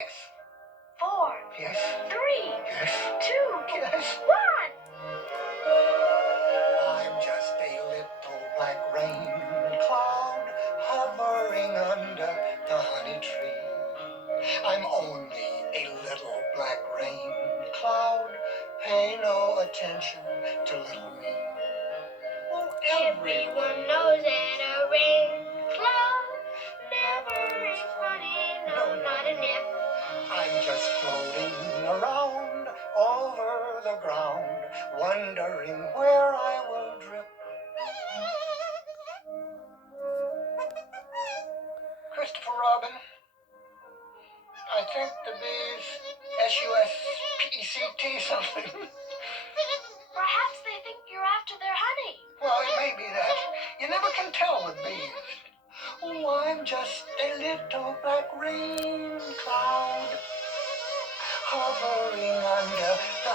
Yes. 4. Yes. 3. Yes. 2. Yes. 1. I'm just a little black rain cloud hovering under the honey tree. I'm only a little black rain cloud. Pay no attention to little me. Oh, Everyone knows that a rain cloud never is funny. No, not a nip. I'm just floating around over the ground, wondering where I will drip. Christopher Robin, I think the bees S-U-S-P-E-C-T something. Perhaps they think you're after their honey. Well, it may be that. You never can tell with bees. Oh, I'm just a little black rain cloud hovering under the